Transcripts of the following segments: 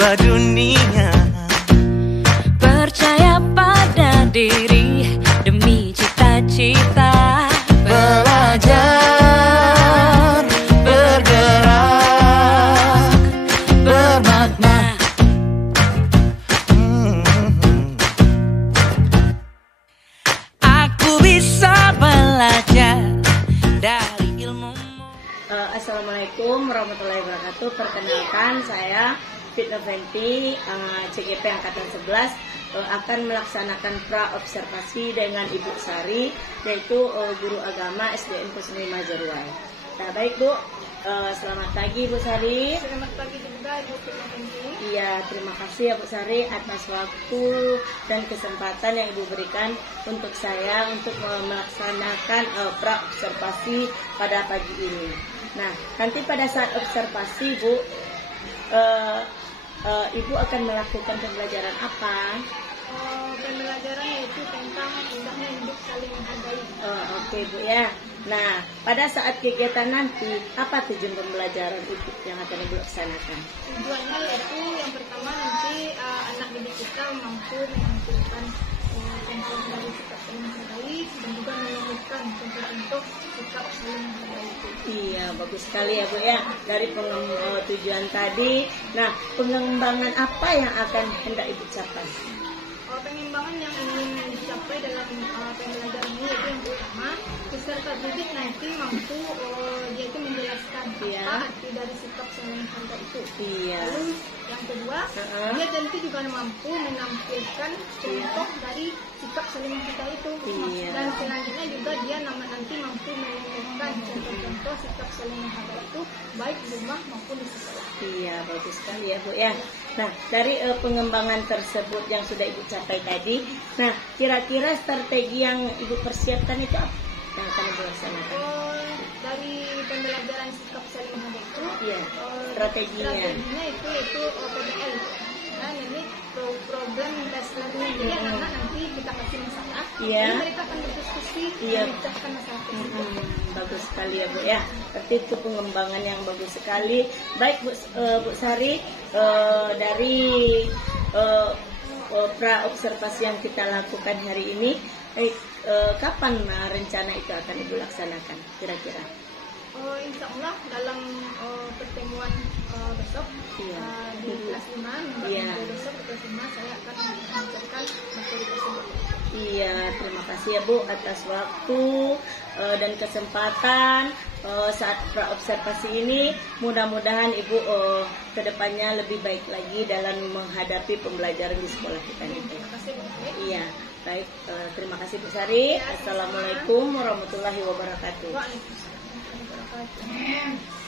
merubah dunia. Percaya pada diri demi cita-cita. Belajar, bergerak, bermakna. Aku bisa belajar dari ilmu. Assalamualaikum warahmatullahi wabarakatuh. Perkenalkan, saya Fitna Fenti, CGP Angkatan 11, akan melaksanakan pra-observasi dengan Ibu Sari, yaitu guru agama SDN 05 Jarwai. Nah, baik Bu, selamat pagi Bu Sari. Selamat pagi juga Ibu Fitna Fenti. Iya, terima kasih ya Bu Sari atas waktu dan kesempatan yang Ibu berikan untuk saya untuk melaksanakan pra-observasi pada pagi ini. Nah, nanti pada saat observasi Bu, Ibu akan melakukan pembelajaran apa? Pembelajaran yaitu tentang indahnya hidup saling menghargai. Oke Bu ya. Nah, pada saat kegiatan nanti, apa tujuan pembelajaran itu yang akan Ibu laksanakan? Tujuannya yaitu yang pertama nanti anak didik kita mampu menampilkan contoh dari sikap saling menghargai dan juga menemukan contoh-contoh sikap saling menghargai itu. Iya, bagus sekali ya Bu ya. Dari tujuan tadi, nah pengembangan apa yang akan hendak Ibu capai? Pengembangan yang ingin dicapai dalam pembelajaran ini yaitu yang pertama, peserta didik nanti mampu yaitu menjelaskan apa arti dari sikap saling menghargai itu. Iya. Lalu yang kedua, dia tentu juga mampu menampilkan contoh dari sikap saling menghargai itu. Iya. Dan selanjutnya juga dia nanti mampu menemukan contoh-contoh sikap saling menghargai itu baik di rumah maupun di sekolah. Iya, bagus sekali ya Bu ya. Nah, dari pengembangan tersebut yang sudah Ibu capai tadi, nah kira-kira strategi yang Ibu persiapkan itu apa yang akan Ibu laksanakan? Dari pembelajaran sikap saling menghargai itu, strateginya itu yaitu PBL. Dan ini problem based learning. Jadi anak-anak nanti kita kasih masalah, mereka akan berdiskusi dan memecahkan masalah tersebut. Bagus sekali ya Bu ya. Berarti itu pengembangan yang bagus sekali. Baik Bu Sari, dari pra-observasi yang kita lakukan hari ini, kapan rencana itu akan Ibu laksanakan kira-kira? Insya Allah dalam pertemuan besok di kelas 5, besok di kelas 5 saya akan mengajarkan materi tersebut. Iya, terima kasih ya Bu atas waktu dan kesempatan saat pra-observasi ini. Mudah-mudahan Ibu kedepannya lebih baik lagi dalam menghadapi pembelajaran di sekolah kita ini. Terima kasih Bu. Iya, baik. Terima kasih Bu Sari. Assalamualaikum warahmatullahi wabarakatuh. Waalaikumsalam warahmatullahi wabarakatuh.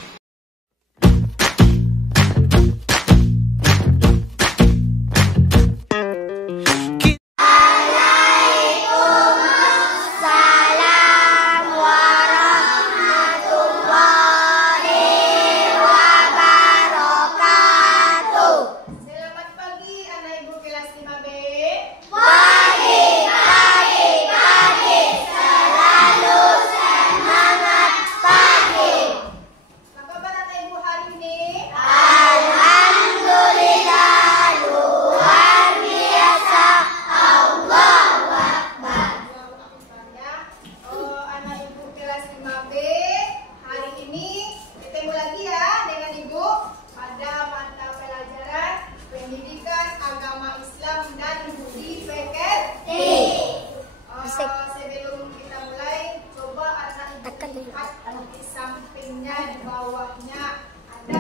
Sebelum kita mulai, coba anak lihat di sampingnya, di bawahnya ada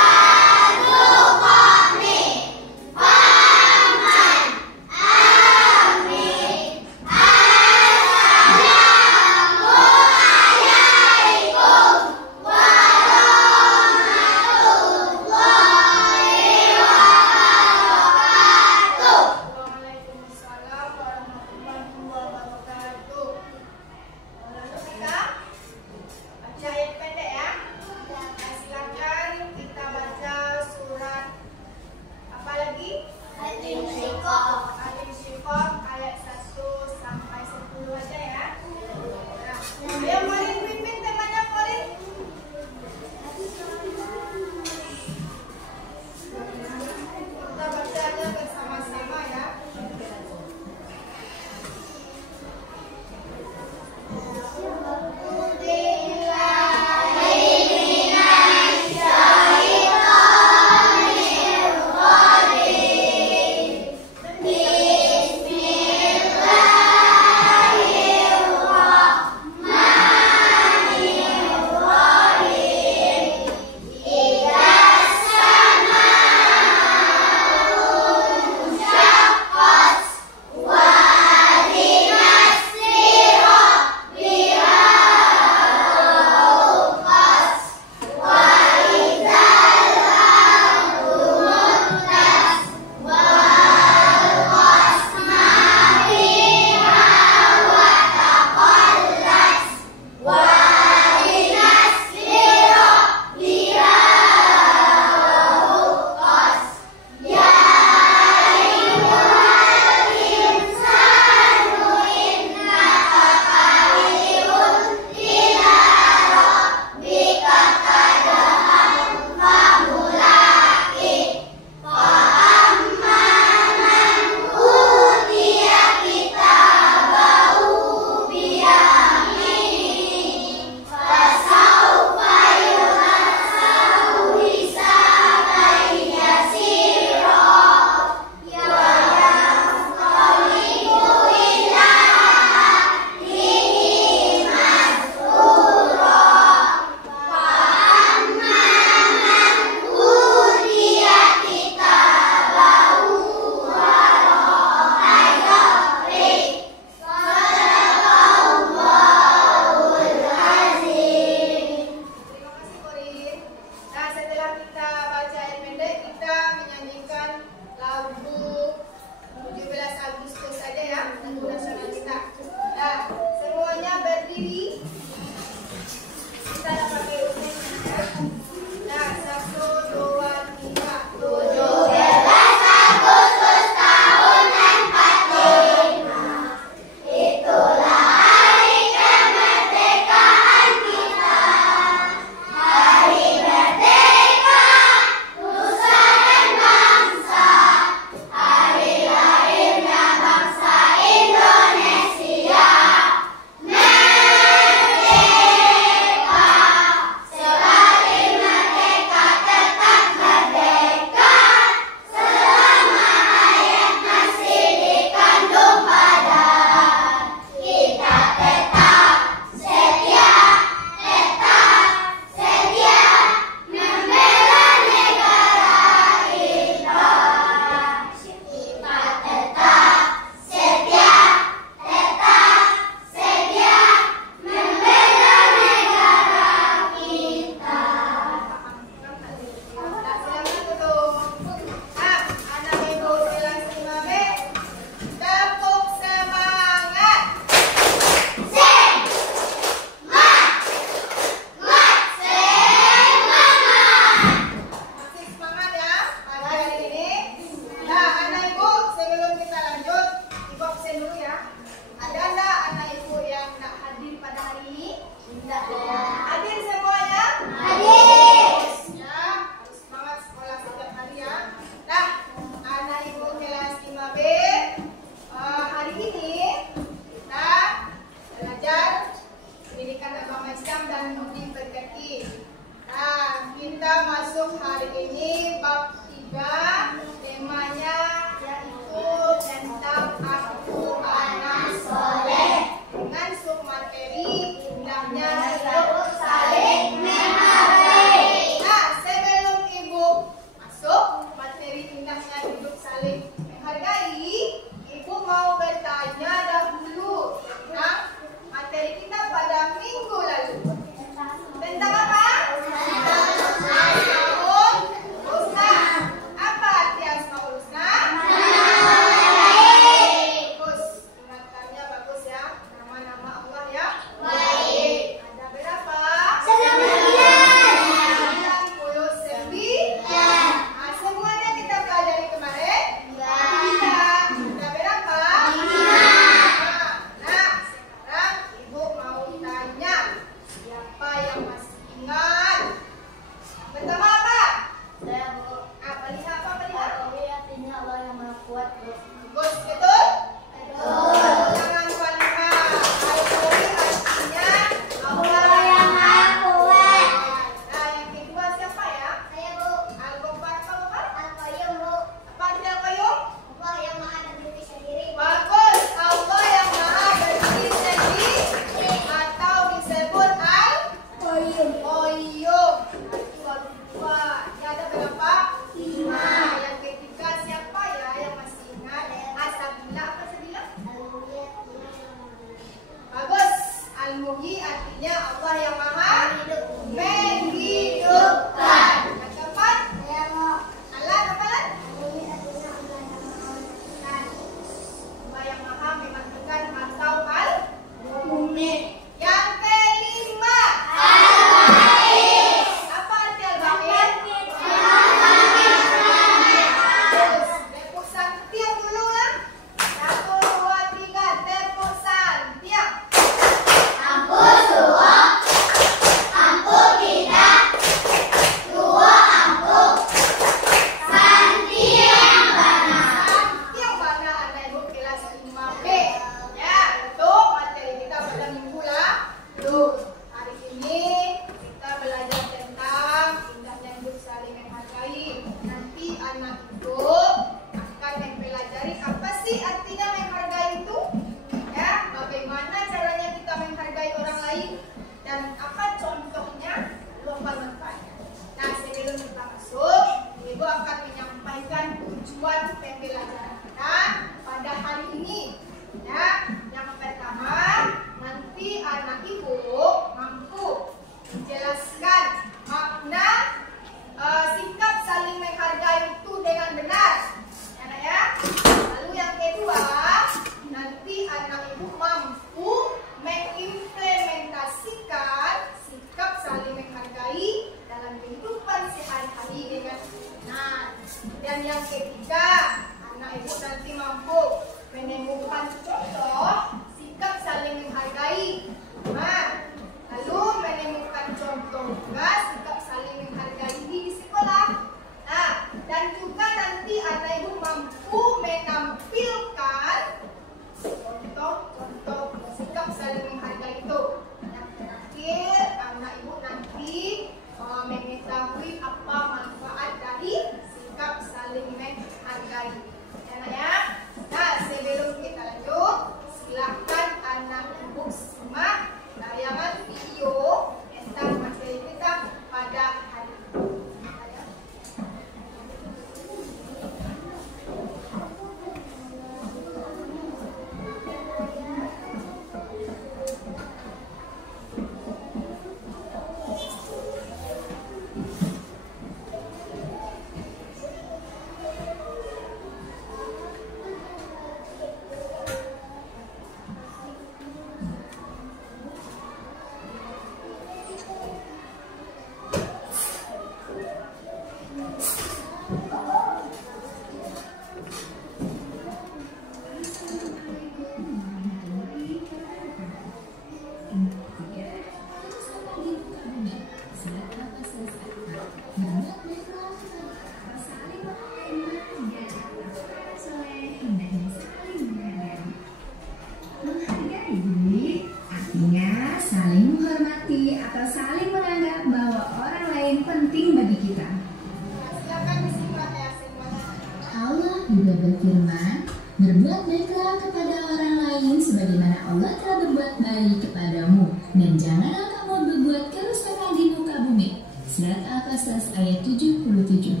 berfirman, "Berbuat baiklah kepada orang lain sebagaimana Allah telah berbuat baik kepadamu, dan janganlah kamu berbuat kerusakan di muka bumi." Surat Al-Qasas ayat 77.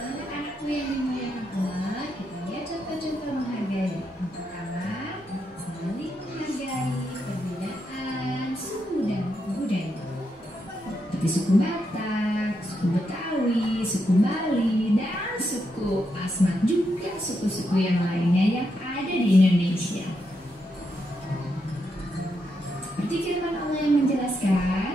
Anak-anakku yang dimuliakan Allah, kita lihat contoh-contoh menghargai. Yang pertama, saling menghargai perbedaan suku dan budaya. Seperti suku Batak, suku Betawi, suku Bali, dan suku Asmat, juga suku-suku yang lainnya yang ada di Indonesia. Seperti firman Allah yang menjelaskan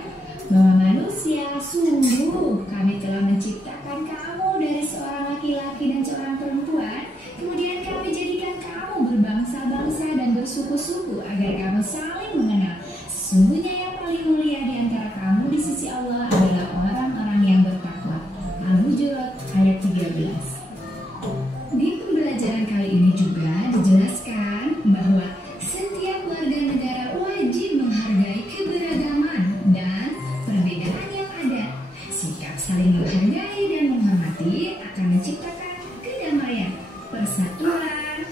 bahwa manusia, sungguh kami telah menciptakan kamu dari seorang laki-laki dan seorang perempuan, kemudian kami jadikan kamu berbangsa-bangsa dan bersuku-suku agar kamu saling mengenal. Sesungguhnya yang paling mulia di antara kamu di sisi Allah adalah orang-orang yang bertakwa. Al-Hujurat ayat 13. Di pembelajaran kali ini juga dijelaskan bahwa setiap warga negara wajib menghargai keberagaman dan perbedaan yang ada. Sikap saling menghargai dan menghormati akan menciptakan kedamaian, persatuan,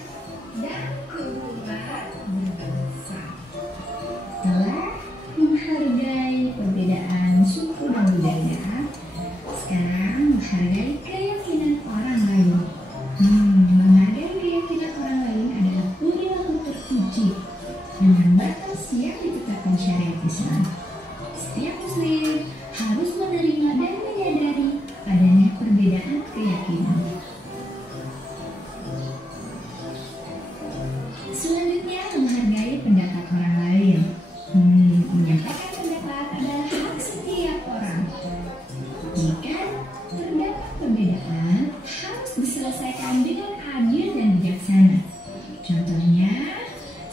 dan kerukunan berbangsa. Telah menghargai perbedaan suku dan budaya, sekarang menghargai keyakinan orang lain. Menghargai keyakinan orang lain adalah perilaku terpuji dengan batas yang ditetapkan syariat Islam. Setiap muslim harus menerima dan menyadari adanya perbedaan keyakinan. Selanjutnya, menghargai pendapat orang lain. Menyampaikan pendapat adalah hak setiap orang. Jika terdapat perbedaan, harus diselesaikan dengan adil dan bijaksana. Contohnya,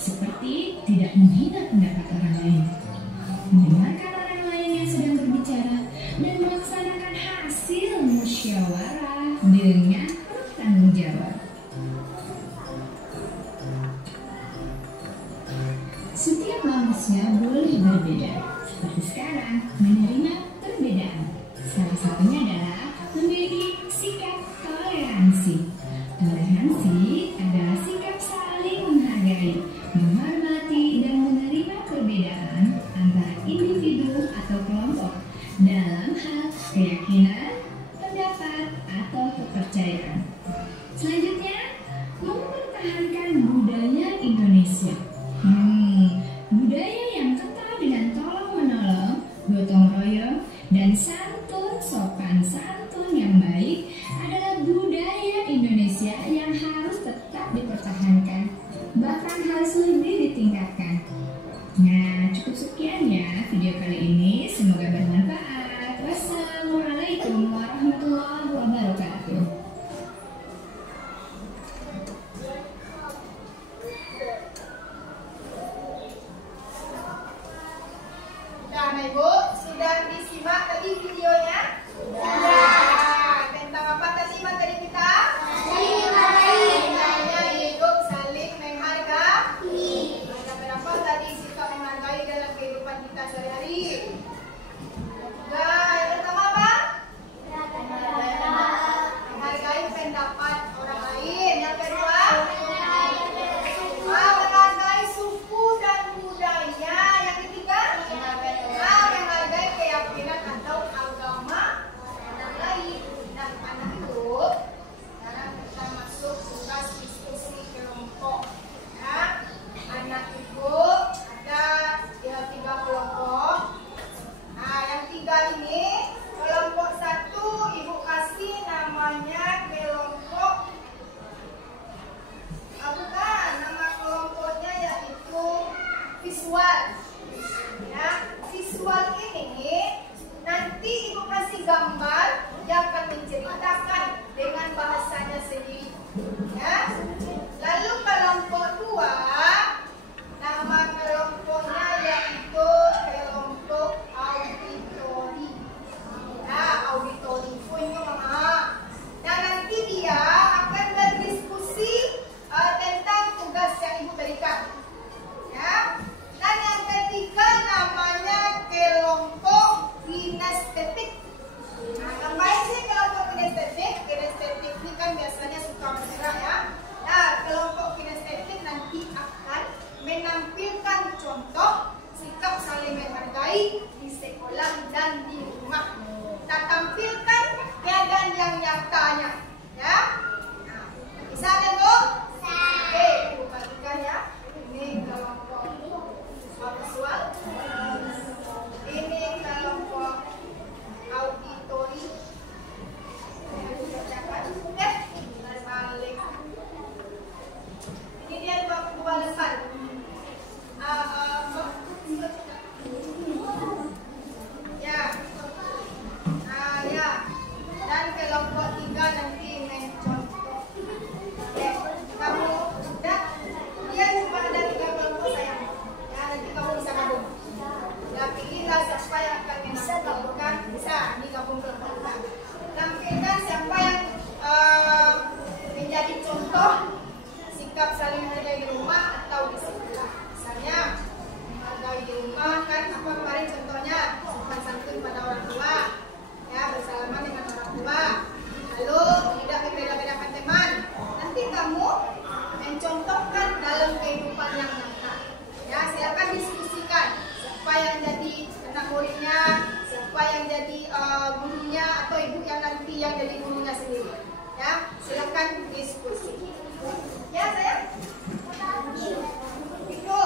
seperti tidak menghina pendapat orang lain, mendengarkan orang lain yang sedang berbicara, dan melaksanakan hasil musyawarah dengan bertanggung jawab. Setiap manusia boleh berbeda, seperti sekarang menerima perbedaan. Salah satunya adalah memiliki sikap toleransi. Toleransi adalah sikap saling menghargai, menghormati, dan menerima perbedaan antara individu atau kelompok dalam hal keyakinan, pendapat, atau kepercayaan. Selanjutnya, mempertahankan budaya Indonesia. Budaya yang kental dengan tolong-menolong, gotong royong, dan santun sopan santun yang baik adalah budaya Indonesia yang harus tetap dipertahankan, bahkan harus lebih ditingkatkan. Nah, cukup sekian ya video kali ini, semoga bermanfaat. Wassalamualaikum warahmatullahi wabarakatuh. Nah, Ibu, sudah disimak tadi videonya? Sudah. Tentang apa tadi materi kita? Tentangnya hidup saling menghargai. Ada berapa tadi sikap menghargai dalam kehidupan kita sehari-hari? Juga yang pertama apa? Menghargai pendapat orang lain. Yang kedua? Menghargai suku dan budaya. Yang ketiga? Menghargai keyakinan atau agama orang lain. Nah, anak itu sekarang kita masuk tugas diskusi kelompok. Ya, anak itu ada 3 kelompok. Nah, yang 3 ini kelompok 1 Ibu kasih namanya kelompok bukan, nama kelompoknya yaitu visual. Ya, visual ini nanti Ibu kasih gambar yang akan menceritakan dengan bahasanya sendiri. Ya. Lalu kelompok 2, nama kelompoknya yaitu kelompok auditori. Ya, auditori punya mama. Nah, nanti dia akan berdiskusi tentang tugas yang Ibu berikan. Ya. Dan yang ketiga namanya kelompok kinestetik. Nah, ngapain sih kelompok kinestetik? Kinestetik ini kan biasanya Bisa kan Bu? Oke, perhatikan ya. Ini kelompok visual. Ini kelompok auditory. Saling. Ini dia dua depan. Ya. Ya. Dan kelompok 3 nanti main contoh. Oke, kamu udah. Dia cuma ada 3 kelompok sayang. Ya, nanti kamu bisa gabung. Ya, pilihlah siapa yang akan menggabungkan. Bisa digabung kelompok 3. Tampilkan siapa yang menjadi contoh sikap saling menghargai di rumah atau di sekolah. Misalnya menghargai di rumah kan apa kemarin contohnya sopan santun pada orang tua, ya bersalaman dengan orang tua, lalu tidak membeda-bedakan teman. Nanti kamu mencontohkan dalam kehidupan yang nyata. Ya silakan diskusikan siapa yang jadi anak muridnya, siapa yang jadi gurunya atau ibu yang nanti yang jadi gurunya sendiri. Ya silakan diskusi. Ya sayang. Ibu.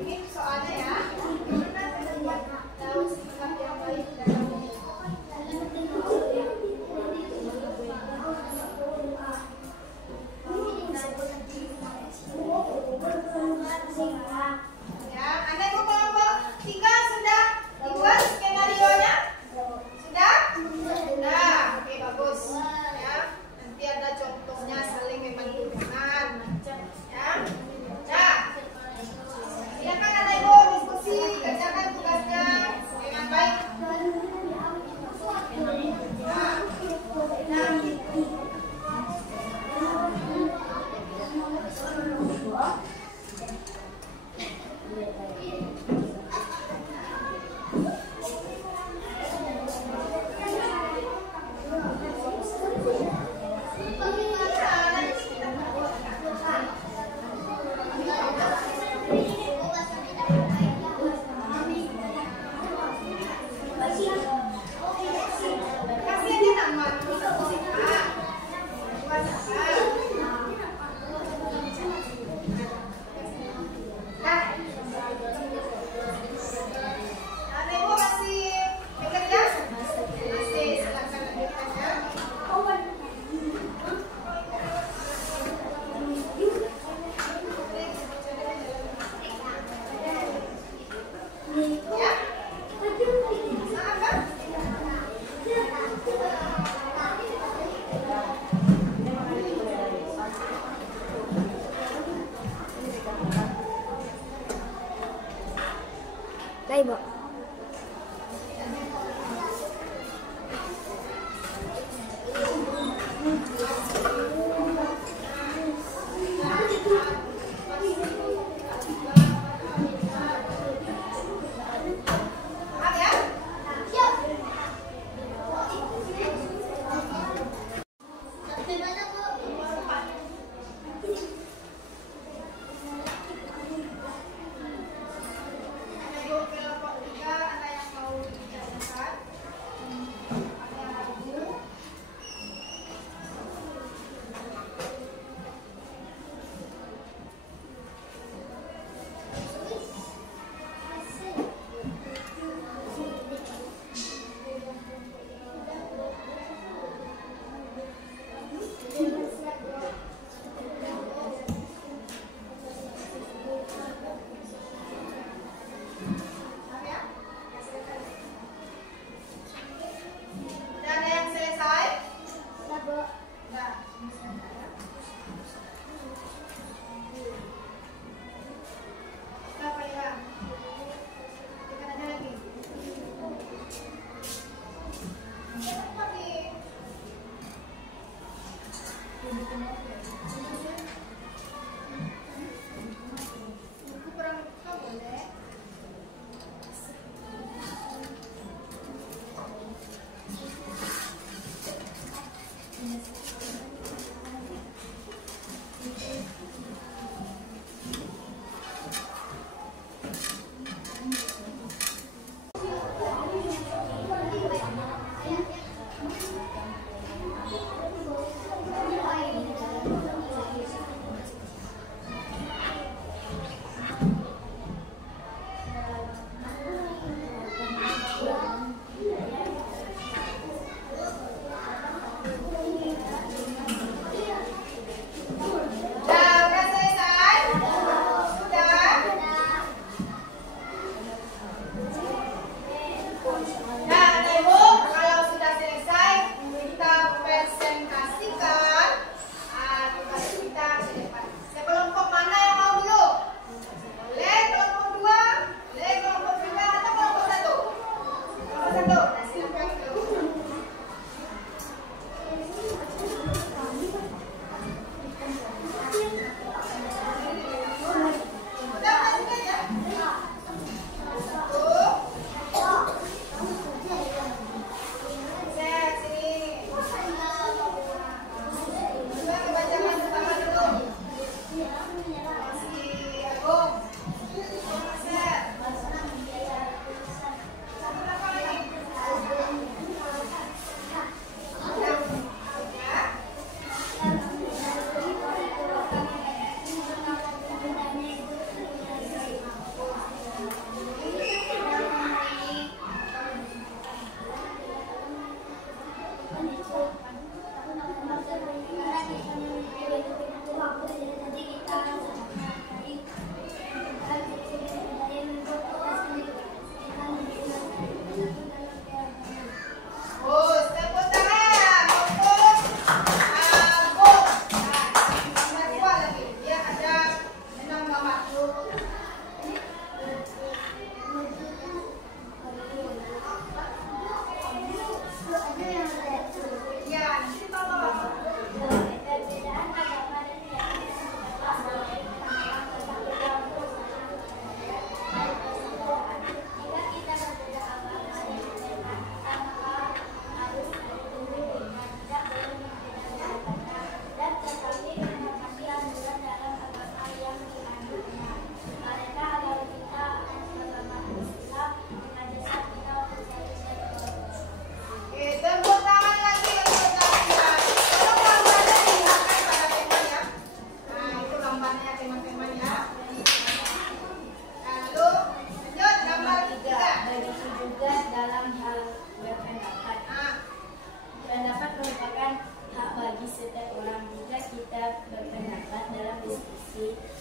Ini soalnya. Selesai, Mbak.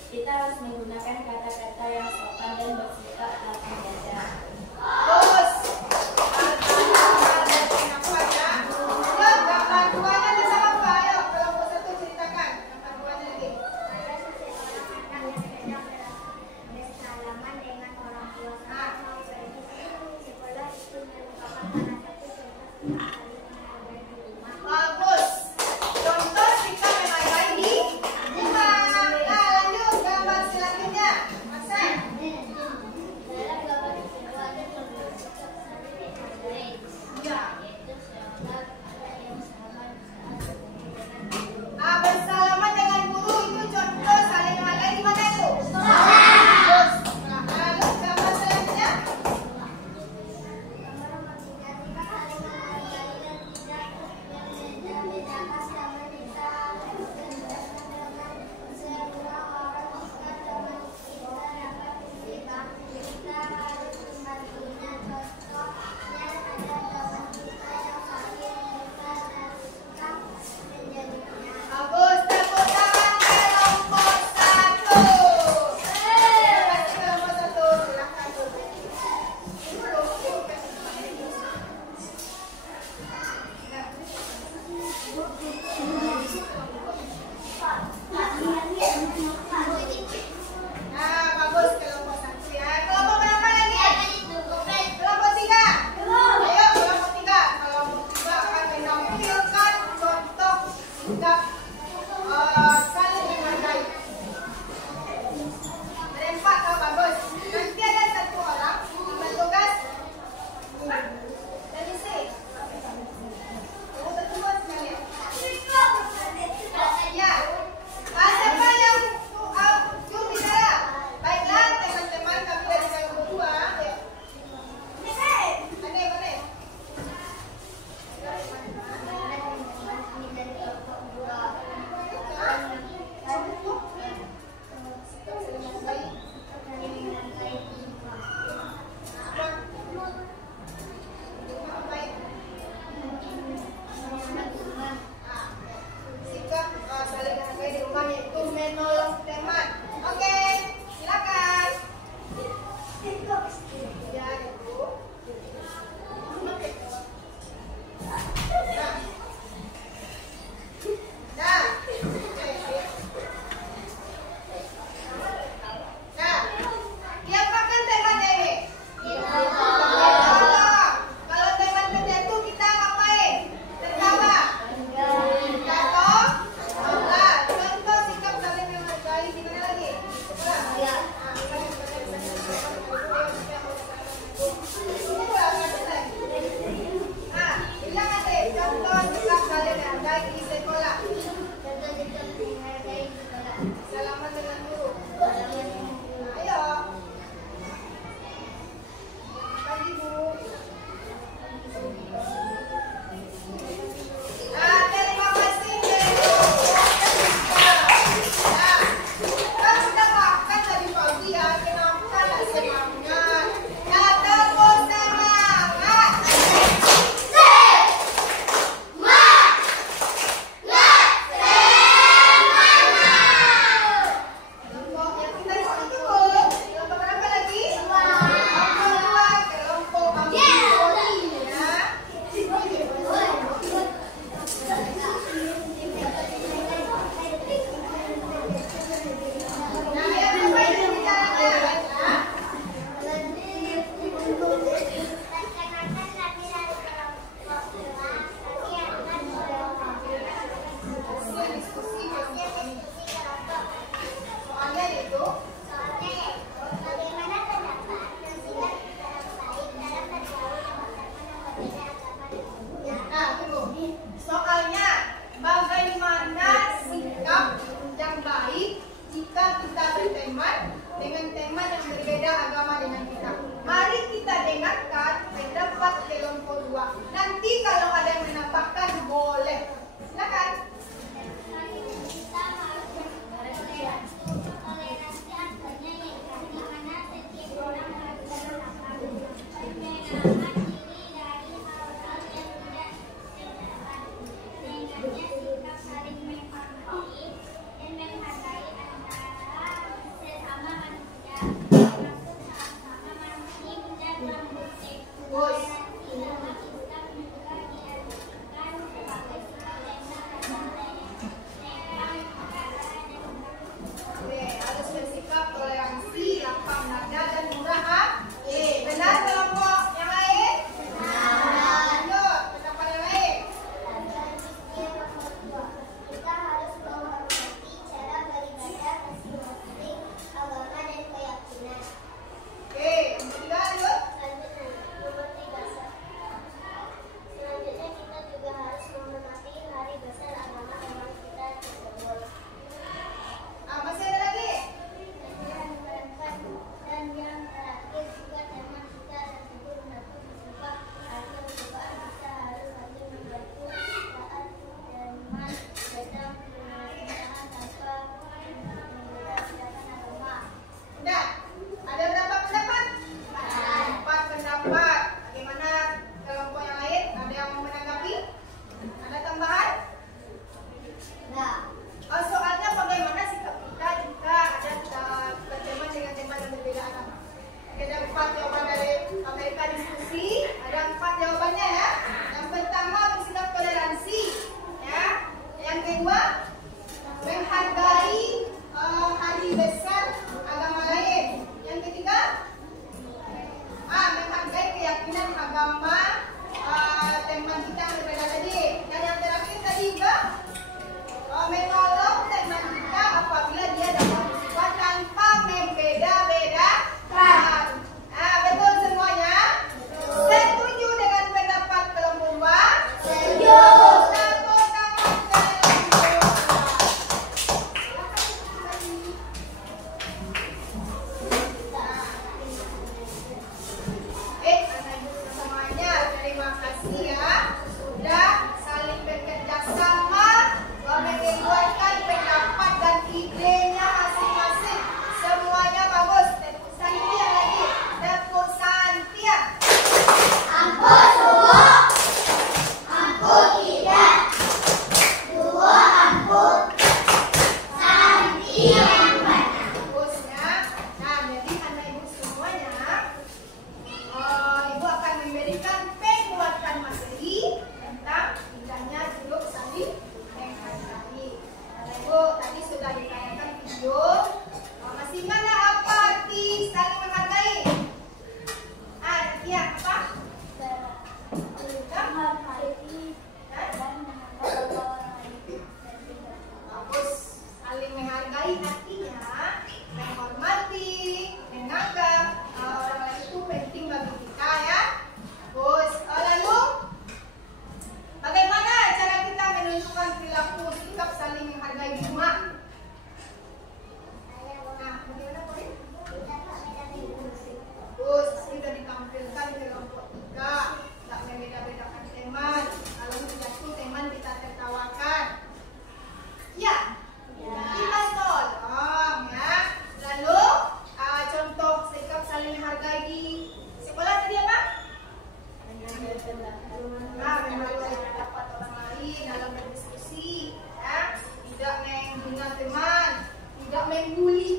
Kita harus menggunakan kata-kata yang sopan dan bersifat hati dada.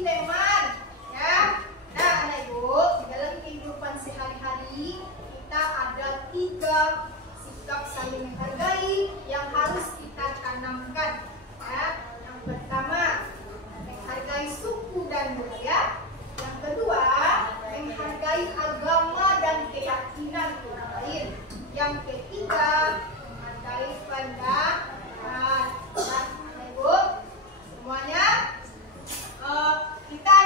teman, ya. Nah, anak ibu, di dalam kehidupan sehari-hari kita ada 3 sikap saling menghargai yang harus kita tanamkan. Ya. Yang pertama, menghargai suku dan budaya. Yang kedua, menghargai agama dan keyakinan orang lain. Yang ketiga, menghargai pendapat. Nah, ibu, semuanya kita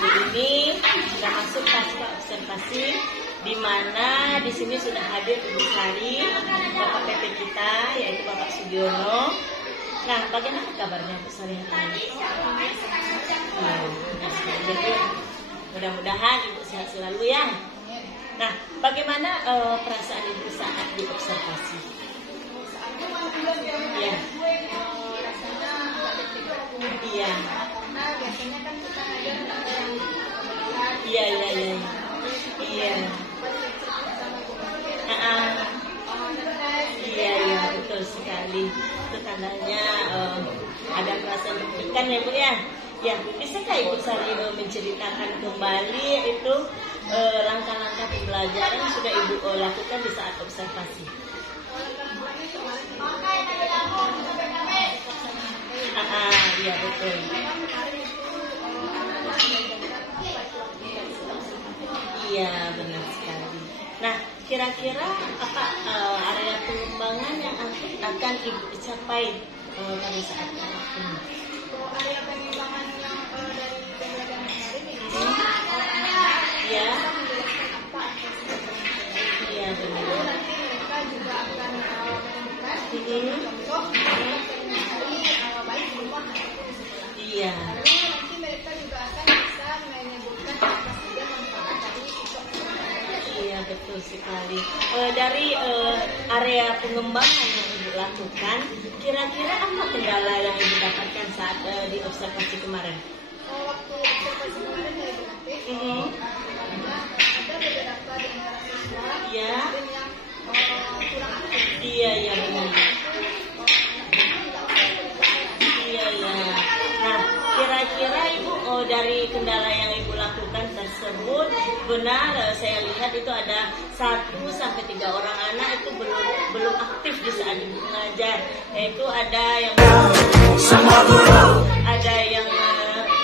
kali ini sudah masuk pasca observasi, di mana di sini sudah hadir Ibu Sari, Bapak PP kita yaitu Bapak Sugiono. Nah, bagaimana kabarnya Bu Sari hari ini? Jadi mudah-mudahan Ibu sehat selalu ya. Nah, bagaimana perasaan Ibu saat diobservasi? Ya. Iya. Karena biasanya kan kita ngajar yang Iya. Iya, betul sekali. Itu tandanya ada perasaan deg-degan ya Bu ya. Ya, bisakah Ibu Sari menceritakan kembali itu langkah-langkah pembelajaran yang sudah Ibu lakukan di saat observasi? Iya betul. Iya benar sekali. Nah, kira-kira apa area pengembangan yang akan Ibu capai pada saat ini? area pengembangan yang dari pembelajaran kemarin ini. Ya. Apa? Iya benar. Nanti mereka juga akan menemukan contoh mencari baik di rumah ataupun di sekolah. Iya. Lalu nanti mereka juga akan bisa menyebutkan apa saja manfaat dari TikTok. Iya betul sekali. Dari area pengembangan yang Ibu lakukan, kira-kira apa kendala yang Ibu dapatkan saat di observasi kemarin? Waktu observasi kemarin dari BKP, ada beberapa di antara siswa Ya. yang kurang aktif. Iya benar. Iya. Nah, kira-kira Ibu dari kendala yang Ibu lakukan tersebut benar saya lihat itu ada 1-3 orang anak itu belum aktif di saat Ibu mengajar. Yaitu ada yang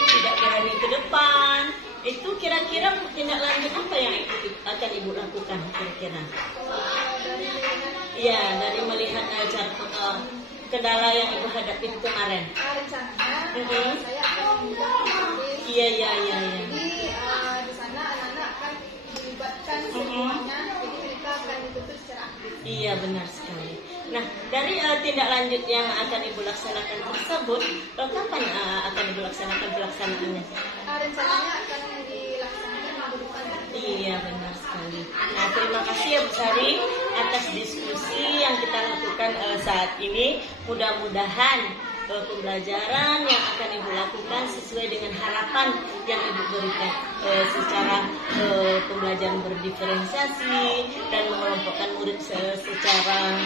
tidak berani ke depan. Itu kira-kira tindak lanjut apa yang akan Ibu lakukan kira-kira? Iya, dari melihat kendala yang Ibu hadapi kemarin. Rencananya saya akan mengundang BKP. Iya. Jadi di sana anak-anak akan dilibatkan semuanya, jadi mereka akan dituntut secara aktif. Iya benar sekali. Nah, dari tindak lanjut yang akan Ibu laksanakan tersebut, kapan akan Ibu laksanakan pelaksanaannya? Rencananya akan dilaksanakan minggu depan. Iya benar sekali. Nah, terima kasih ya Bu Sari atas diskusi yang kita lakukan saat ini. Mudah-mudahan pembelajaran yang akan Ibu lakukan sesuai dengan harapan yang Ibu berikan secara pembelajaran berdiferensiasi dan mengelompokkan murid secara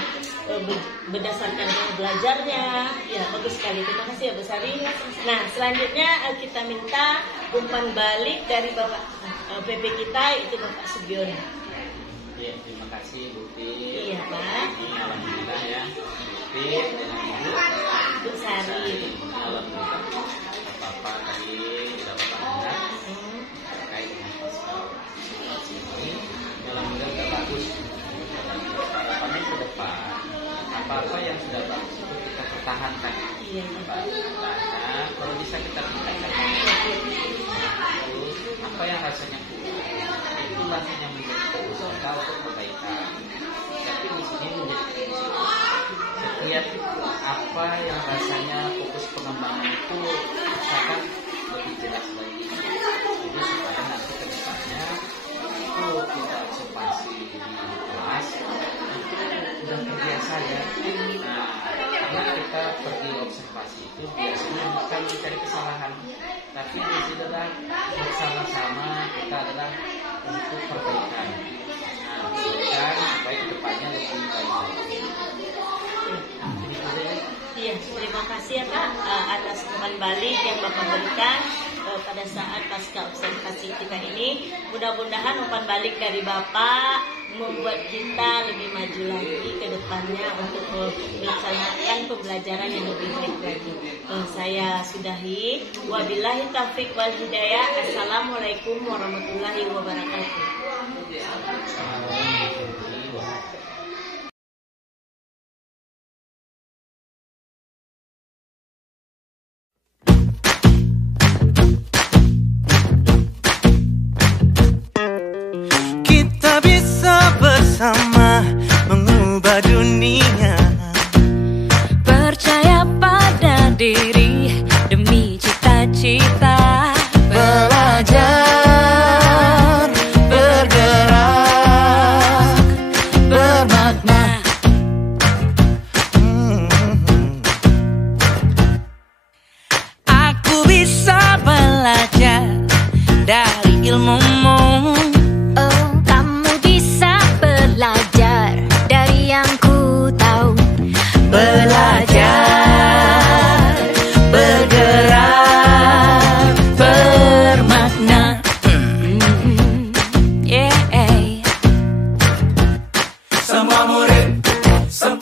berdasarkan belajarnya. Ya bagus sekali. Terima kasih ya Bu Sari. Nah selanjutnya kita minta umpan balik dari Bapak PP kita itu Bapak Sugiono. Iya, terima kasih Bu Pi. Iya Pak. Alhamdulillah ya, Bu Pi dengan Bu Sari. Alhamdulillah. Bapak tadi sudah Bapak dengar terkait dengan pasca observasi ini. Alhamdulillah sudah bagus. Harapannya ke depan apa-apa yang sudah bagus itu kita pertahankan. Iya. Nah, kalau bisa kita tingkatkan. Terus apa yang rasanya kurang, itulah yang menjadi fokus kita untuk perbaikan. Tapi di sini menjadi setiap apa yang rasanya fokus pengembangan itu usahakan lebih jelas lagi. Jadi supaya nanti ke depannya itu kita observasi di kelas itu sudah terbiasa ya. Nah, karena kita pergi observasi itu biasanya bukan mencari kesalahan, tapi di sini adalah bersama-sama kita adalah untuk perbaikan. Nah, perbaikan supaya kedepannya lebih baik lagi. Iya, terima kasih ya Pak atas umpan balik yang Bapak berikan pada saat pasca observasi kita ini. Mudah-mudahan umpan balik dari Bapak membuat kita lebih maju lagi ke depannya untuk melaksanakan pembelajaran yang lebih baik lagi. Saya sudahi. Wabillahi taufiq wal hidayah. Assalamualaikum warahmatullahi wabarakatuh.